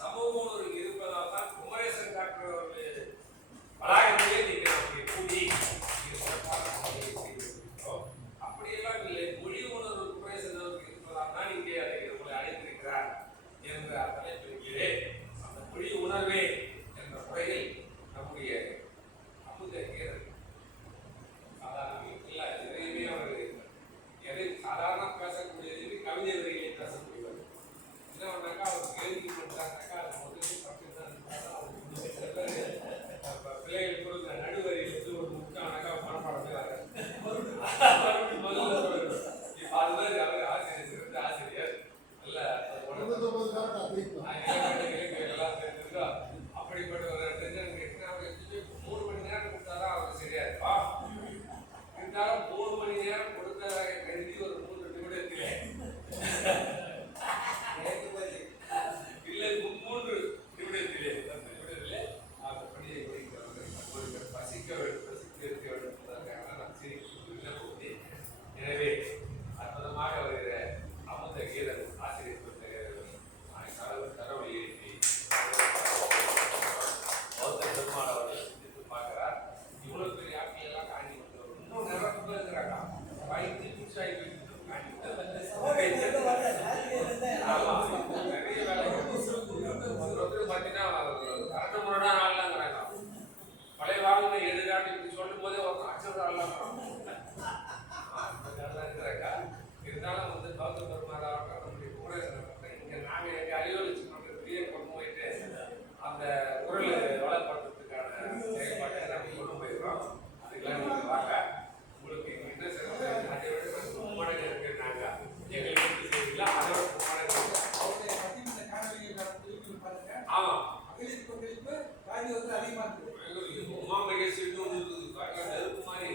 சமூக உணர்வு இருப்பதால் தான் குமரேசன் டாக்டர் அவர்கள் வளாகத்திலே நீங்கள் நம்முடைய கூடி அப்படியெல்லாம் இல்லை. மொழி உணர்வு குமரேசன் அவர்கள் இருப்பதால் தான் இங்கே அதை உங்களை அழைத்திருக்கிறார் என்ற தலைப்பிலே அந்த மொழி உணர்வே என்ற முறையில் நம்முடைய அமுத கீரர் எதையுமே அவர் எதை சாதாரண பேசக்கூடியது கவிதை வரிகளை பேசக்கூடியவர். என்ன பண்ணாக்கா அவர் கேள்வி கொடுத்தாங்கனாக்கா அது முதலே பிள்ளைகள் கொடுத்த நடுவரிலிருந்து ஒரு முக்கானாக்கா மனப்பாடம் அதுதான் அவர் ஆசிரியர் சிறந்த ஆசிரியர் அல்ல எல்லாம் தெரிஞ்சிருக்கா. அப்படிப்பட்ட ஒரு அவருக்கு 3 மணி நேரம் கொடுத்தாதான் அவருக்கு சரியா இருப்பா. இருந்தாலும் 3 மணி நேரம் கொடுத்ததாக கருதி ஒரு 3 நிமிடத்திலே இல்லை 3 நிமிடத்திலே அந்த பணியை முடிக்கிறவர்கள் பசிக்க வேண்டும், பசிக்க இருக்க வேண்டும் என்பதற்காக நான் சிரிப்பு. எனவே அற்புதமாக வருகிற அமுத கீரன் ஆசிரியர் தரவழி எழுப்பி பௌத்த பெருமாள் அவர்கள் சிந்தித்து பார்க்கிறார். இவ்வளவு பெரிய ஆட்கள் எல்லாம் காண்டி வந்தவர் இன்னும் நிறைய இருக்கிறாங்க. வயிற்று புதுசாகி காண்டி நிறைய வேலைகள் பார்த்தீங்கன்னா கரண்டு முறைனா ஆள்லாங்கிறாங்க. பழைய வாழ்க்கை எதிர்காட்டு சொல்லும் போதே ஒரு அச்சம் ஆள்லாம் இருக்கிறாங்க. இருந்தாலும் வந்து பௌத்த பெருமாள் ஆகட்டும் நம்முடைய குமரேசன் இங்கே நாங்கள் எங்கள் அறிவொழிச்சு பண்ணுறதுலேயே கொண்டு போயிட்டு அந்த குரல் வளப்படுத்துறதுக்கான செயல்பாட்டை நாங்கள் கொண்டு போயிடுறோம். அதுக்கெல்லாம் நீங்கள் வாங்க. உங்களுக்கு இங்கே என்ன சிறப்பு அதை விட மும்மடங்கு இருக்குன்னாங்க. எங்களுக்கு செய்திங்களா அதை விட மும்மடங்கு ஆமாம் உமா மகேஸ்வரி ஒன்று இருக்குது. நெருப்பு மாதிரி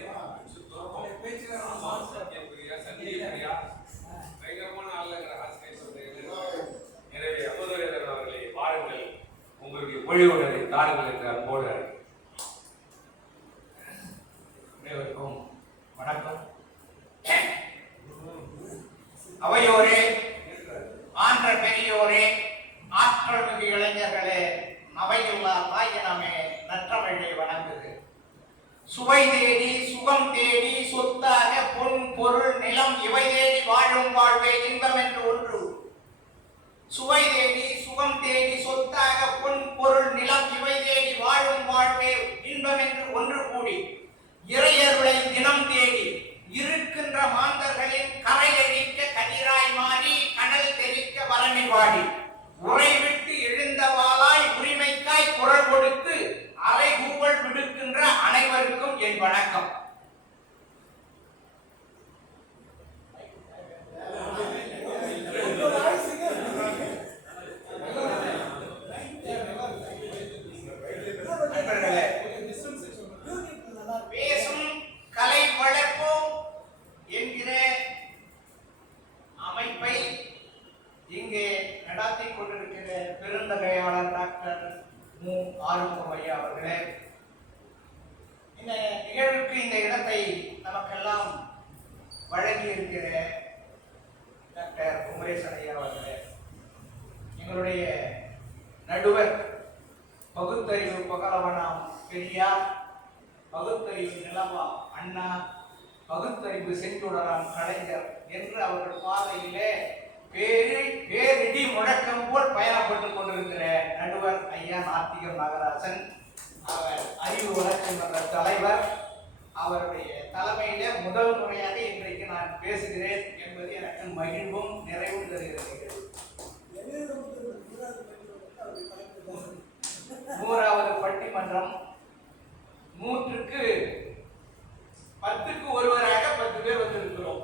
சத்யபிரியா சந்தியபிரியா பயங்கரமான ஆளுங்கிற ஆசிரியர் சொல்றீங்க. எனவே அமுதவேதன் அவர்களை பாருங்கள், உங்களுடைய மொழியுடனை தாருங்கள் என்ற அன்போடு அனைவருக்கும் வணக்கம். அவையோரே, ஆன்ற பெரியோரே, ஆற்றல் மிகு இளைஞர்களே, அவையுள்ளா தாயினமே நற்றமிழை வணங்குது. சுவை தேடி சுகம் தேடி சொத்தாக பொன் பொருள் நிலம் இவை தேடி வாழும் வாழ்வே இன்பம் என்று ஒன்று. சுவை தேடி சுகம் தேடி சொத்தாக பொன் பொருள் நிலம் இவை தேடி வாழும் வாழ்வே இன்பம் என்று ஒன்று கூடி இறையர்களை தினம் தேடி இருக்கின்ற மாந்தர்களின் கரை எரிக்க கதிராய் மாறி கனல் தெரிக்க வரணி வாடி உறைவிட்டு எழுந்தவாளாய் உரிமைக்காய் குரல் கொடுத்து அரை கூவல் விடுக்கின்ற அனைவருக்கும் என் வணக்கம். பேசும் கலை வளர்ப்போம் என்கிற அமைப்பை இங்கே நடாத்தி கொண்டிருக்கிற பெருந்தகையாளர் டாக்டர் மு. ஆறுமுகம் ஐயா அவர்களே, இந்த நிகழ்வுக்கு இந்த இடத்தை நமக்கெல்லாம் வழங்கி இருக்கிற டாக்டர் குமரேசன் ஐயா அவர்களே, எங்களுடைய நடுவர் பகுத்தறிவு பகலவனாம் பெரியார், பகுத்தறிவு நிலவா அண்ணா, பகுத்தறிவு சென்றுடராம் கலைஞர் என்று அவர்கள் பாதையிலே பேரிடி முழக்கம் போல் பயணப்பட்டுக் கொண்டிருக்கிற நடுவர் ஐயா நாத்திகம் நாகராஜன், அவர் அறிவு வளர்ச்சி மன்ற தலைவர், அவருடைய தலைமையில முதல் முறையாக இன்றைக்கு நான் பேசுகிறேன் என்பது எனக்கு மகிழ்வும் நிறைவும் தருகிறது. 100வது பட்டிமன்றம் 100க்கு 10க்கு ஒருவராக 10 பேர் வந்திருக்கிறோம்.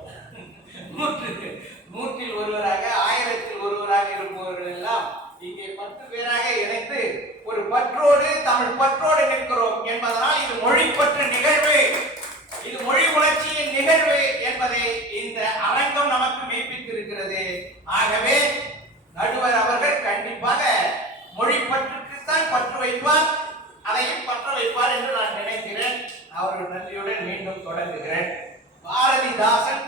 100ல் ஒருவராக 1000ல் ஒருவராக இருப்பவர்கள் எல்லாம் இங்கே 10 பேராக இணைந்து ஒரு பற்றோடு தமிழ் பற்றோடு நிற்கிறோம் என்பதனால் இது மொழிப்பற்று நிகழ்வு, இது மொழி உணர்ச்சியின் நிகழ்வு என்பதை இந்த அரங்கம் நமக்கு மெய்ப்பித்திருக்கிறது. ஆகவே நடுவர் அவர்கள் கண்டிப்பாக மொழிப்பற்றுக்குத்தான் பற்று வைப்பார், அதையும் பற்ற வைப்பார் என்று நான் நினைக்கிறேன். அவர்கள் நன்றியுடன் மீண்டும் தொடங்குகிறேன். பாரதிதாசன்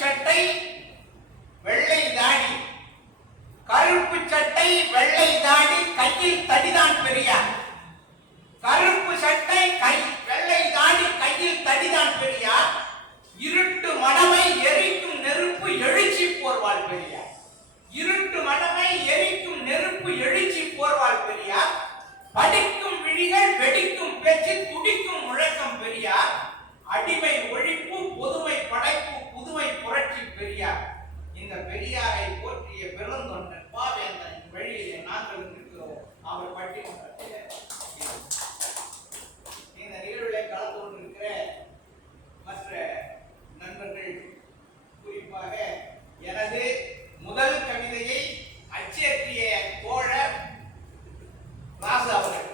சட்டை வெள்ளை தாடி, கருப்பு சட்டை வெள்ளை தாடி, கையில் தடிதான் பெரியார். கருப்பு சட்டை வெள்ளை தாடி, கையில் தடிதான் பெரியார். இருட்டு மனமை எரிக்கும் நெருப்பு எழுச்சி போர்வாள் பெரியார். இருட்டு மனமை எரிக்கும் நெருப்பு எழுச்சி போர்வாள் பெரியார். படிக்கும் விழிகள் வெடிக்கும் பேச்சு துடிக்கும் முழக்கம் பெரியார். அடிமை ஒழிப்பு பொதுமை படைப்பு புதுமை புரட்சி பெரியார். இந்த பெரியாரை போற்றிய பெருந்தொண்டன் பாவேந்தன் வழியிலே நாங்கள் இருக்கிறோம். அவர் பட்டிமன்றத்தில் இந்த நிகழ்வுகளை கலந்து கொண்டிருக்கிற மற்ற நண்பர்கள், குறிப்பாக எனது முதல் கவிதையை அச்சேற்றிய தோழர் ராசு அவர்கள்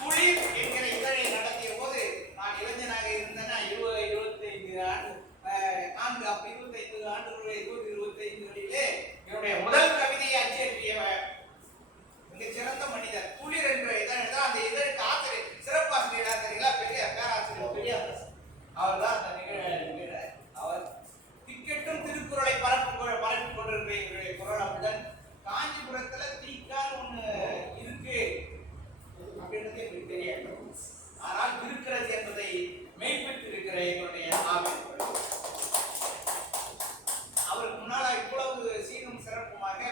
குளிர் என்கிற இதழை நடத்திய போது நான் இளைஞனாக இருந்தேன். 25 ஆண்டு 25 ஆண்டுகளிலே என்னுடைய முதல் கவிதையை அச்சேற்றியவர் மிக சிறந்த மனிதர். குளிர் என்ற இதழ் தான் அந்த இதழுக்கு ஆசிரியர், சிறப்பாசிரியர் தெரியுங்களா, பெரிய பேராசிரியர் பெரியார். அவர் தான் அந்த நிகழ அவர் திக்கெட்டும் திருக்குறளை பரப்பிக் கொண்டிருக்கிற எங்களுடைய குரல். அப்படிதான் காஞ்சிபுரத்துல தீக்கால் ஒண்ணு இருக்கு அப்படின்றது எங்களுக்கு தெரியாது. ஆனால் இருக்கிறது என்பதை மெய்ப்பித்து இருக்கிற எங்களுடைய அவருக்கு முன்னால இவ்வளவு சீரும் சிறப்புமாக